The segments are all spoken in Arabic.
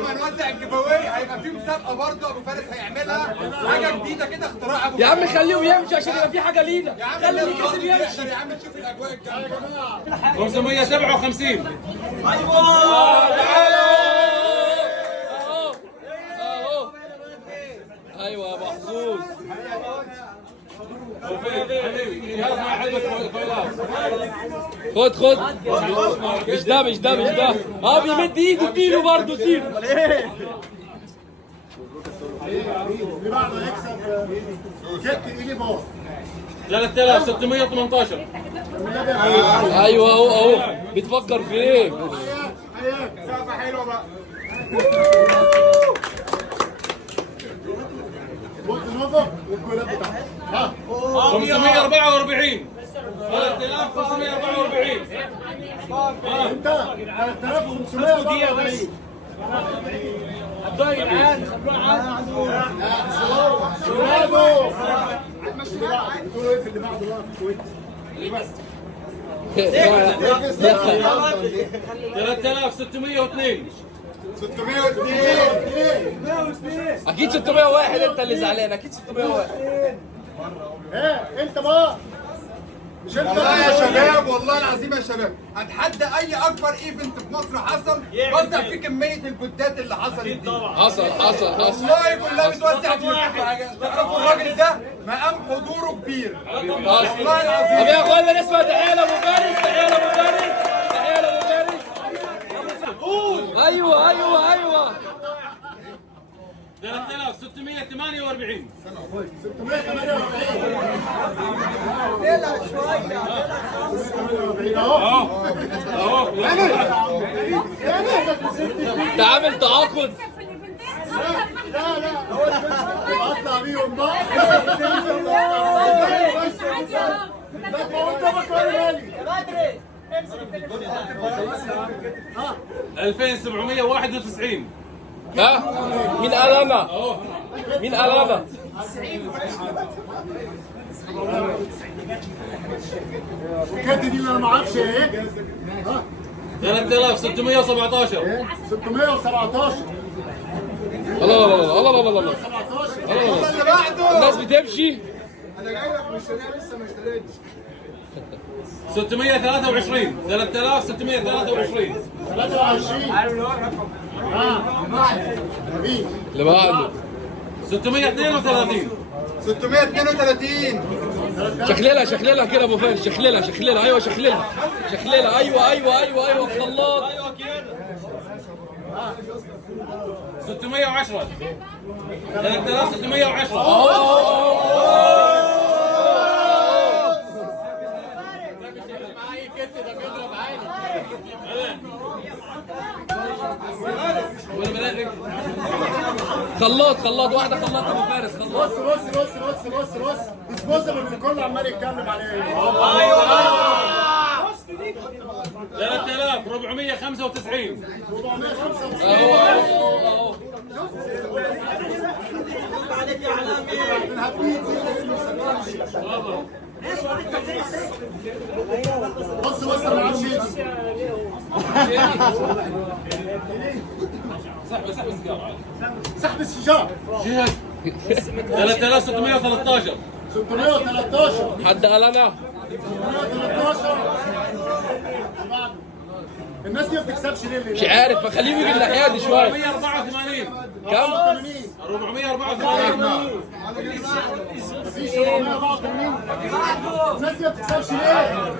بعد ما نوزع الجيفاوي هيبقى في مسابقه برضه ابو فارس هيعملها حاجه جديده كده اختراع ابو يا عم خليهم يمشي عشان يبقى في حاجه لينا. يا عم خلي اللي كسب يمشي. يا عم تشوف الاجواء الجامده 557. ايوه يا محظوظ. خد مش ده بيمد ايده اديله برضه اديله. اللي بعده يكسب جت ايلي باص 3618. ايوه اهو بتفكر في ايه؟ سقفه حلوه بقى. بص نوفا والكولات بتاعته. ها 544. 3544. انت 3544. الضايق الان خلوها برافو. بتقولوا ايه في اللي بعده بقى في الكويت؟ 3602. 602 اكيد 601. انت اللي زعلان اكيد 601. ايه انت بقى مش انت والله يا شباب، والله العظيم يا شباب هتحدى اي اكبر ايفنت في مصر حصل وزع فيه كميه البودات اللي حصلت دي. حصل والله كلها بتوزع في حاجه. تعرفوا الراجل ده مقام حضوره كبير والله طب العظيم. يا اخوانا نسمع تحيه لابو فارس. ايوه 3648. 648 اهو تعامل تعاقد. لا اطلع بيهم بقى. انت بكره مالي 2791. ها مين قال انا؟ الكات دي اللي انا ما اعرفش ايه. 3617. 617 الله 17 اللي بعده الناس بتمشي. انا جاي لك مش لسه ما اشتريتش. 623. 3623. 23 مين؟ اللي بعده 632. 632 شخللها كده ابو فارس. شخللها ايوه ايوه خلاط. 610. 3610. خلاط واحده خلاط ابو فارس خلاط. بص ديسبوزبل اللي كله عمال يتكلم عليه. 3495. 495 اهو بص ما اعرفش سحب السجار 3613. 613 حد قال انا 613 الناس دي ما بتكسبش ليه؟ مش عارف فخليه يجي الناحيه دي شويه. 484. كم؟ 484. مفيش 484 الناس دي ما بتكسبش ليه؟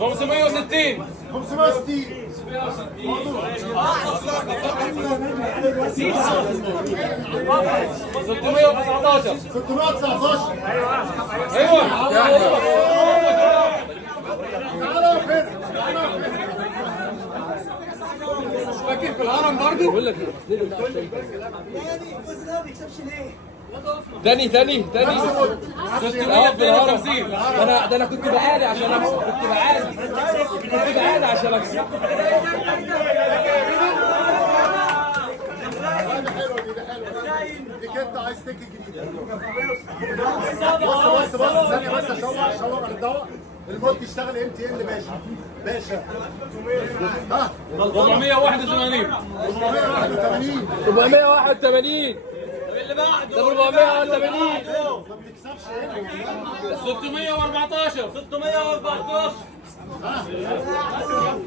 560. 560 619. 619 ايوه تعالوا فين؟ فاكر في الهرم برضه. بقول لك تاني 650. ده انا كنت بعاني عشان اكسب. ده حلوه دي كده عايز تك جديده. بص ثانيه بس اشوق على الدواء. المود يشتغل ام تي ان ماشي. باشا. ها 481. 481. 481. ده 481. ما بتكسبش هنا. 614. 614.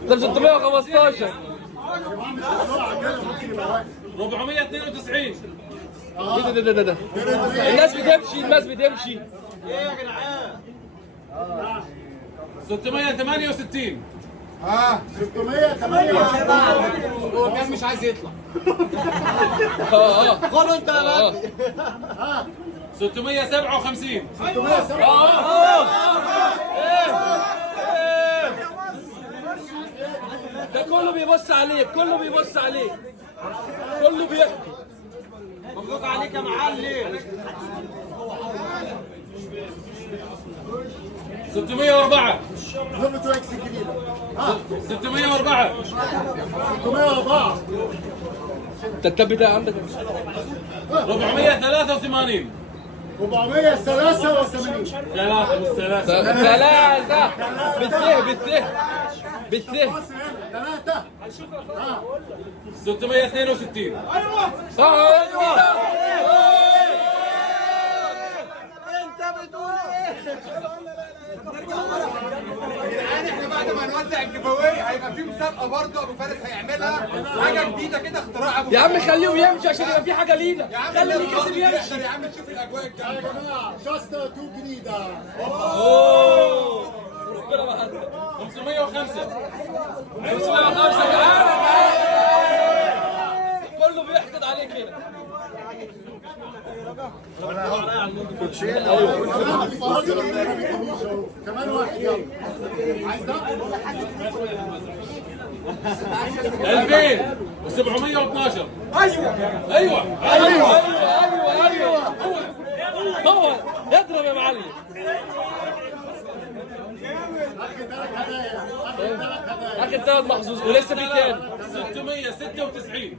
ده 615. بسرعة كده ممكن يبقى واحد. 492. ده الناس بتمشي، الناس بتمشي. ايه يا جدعان؟ 668. ها 608. هو كان مش عايز يطلع. خدوا انت يا غالي. ها 657. 607. ده كله بيبص عليك، كله بيبص عليك، كله بيحكي. مبروك عليك يا معلم. 604. لوبتو اكس الجديدة. ها 604. 604. انت التاب بتاعي عندك 483. 483. ثلاثة. ثلاثة بالثه مصر هنا 3. ها 662. انت بتقول ايه؟ يعني احنا بعد ما نوزع الجيفاوي هيبقى في مسابقه برضه ابو فارس هيعملها حاجه جديده كده اختراع ابو يا عم خليهم يمشي عشان يبقى في حاجة لينا. يا عم خلي اللي الناس كسب برضه يمشي. تقدر يا عم تشوف الاجواء يا الجامده. جماعة جاستا 2 جديدة. اوه ربنا ما حد. 505. 505 تعالى. كله بيحقد عليك هنا. كمان واحد يلا. عايز ده؟ 2712. ايوه طبعا اضرب يا معلم. اخر 3 محظوظ ولسه في تاني. 696.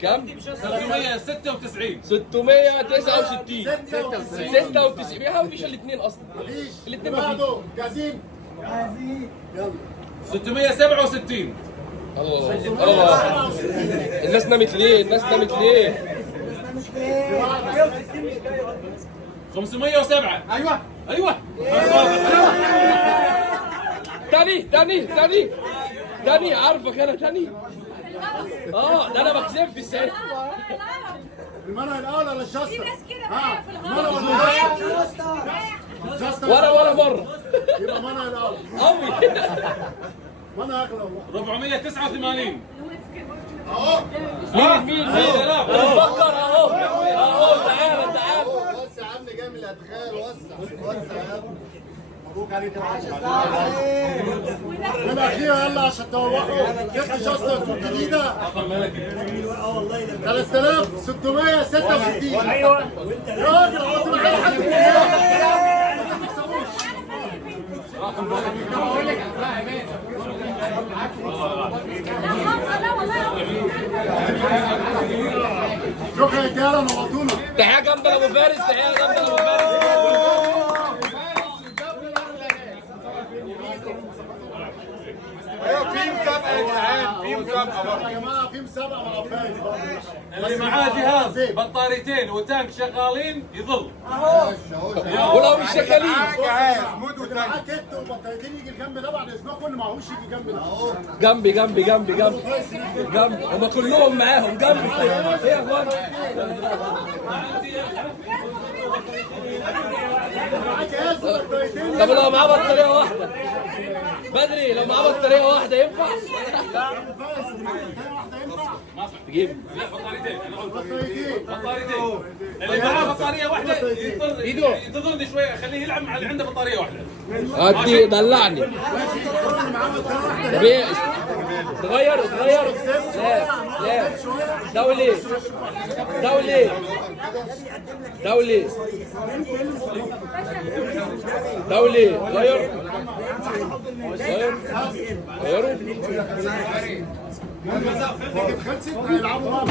كم؟ 696. 669. 96 يا عم مفيش الاثنين اصلا. مفيش. الاثنين مفيش. بعده جاهزين؟ يلا. 667. الله الناس نامت ليه؟ الناس نامت ليه؟ 507. ايوه تاني عارفك انا تاني. ده انا بكسبت السنه. المرة الأولى ولا الجاستا؟ في ناس كده ها بقى في مرة الغرب. ولا الجاستا؟ جاستا ولا مره يبقى مرة الأولى. قوي. مرة أغلى والله. 489. مين بتفكر اهو تعالى وسع يا عم جاي من الأدخال وسع يا ابني. مبروك عليك يا معلم. الأخيرة يلا عشان تروحوا جبت جاستا جديدة 3666. أيوه يا راجل هو أنت معاك حد من ما تكسبوش. شكرا يا رجاله نورتونا. تحية جامدة لأبو فارس، تحية جامدة لأبو فارس. ايوه في مسابقه يا جدعان في مسابقه برضه. يا جماعه في مسابقه مع فارس برضه. اللي معاه جهاز بطاريتين وتانك شغالين يظل. ولو مش شغالين جهاز مود اللي وتانك. معاه كت وبطاريتين يجي الجنب ده بعد اذنكم، اللي معهوش يجي جنب ده. جنبي هما كلهم معاهم جنبي كده. ايه يا اخوان؟ معاه جهاز وبطاريتين. طب لو معاه بطارية واحدة بدري، لو معاه بطارية واحدة ينفع؟ فارس اللي معاه بطاريه واحده ينفع؟ تجيب لا بطاريتين. بطاريتين. بطاريتين. اللي معاه بطارية واحدة ينتظرني شوية خليه يلعب مع اللي عنده بطارية واحدة. هدي دلعني. اللي معاه بطاريه واحده طب تغير لا دولي غيروا خلصت هيلعبوا بقى.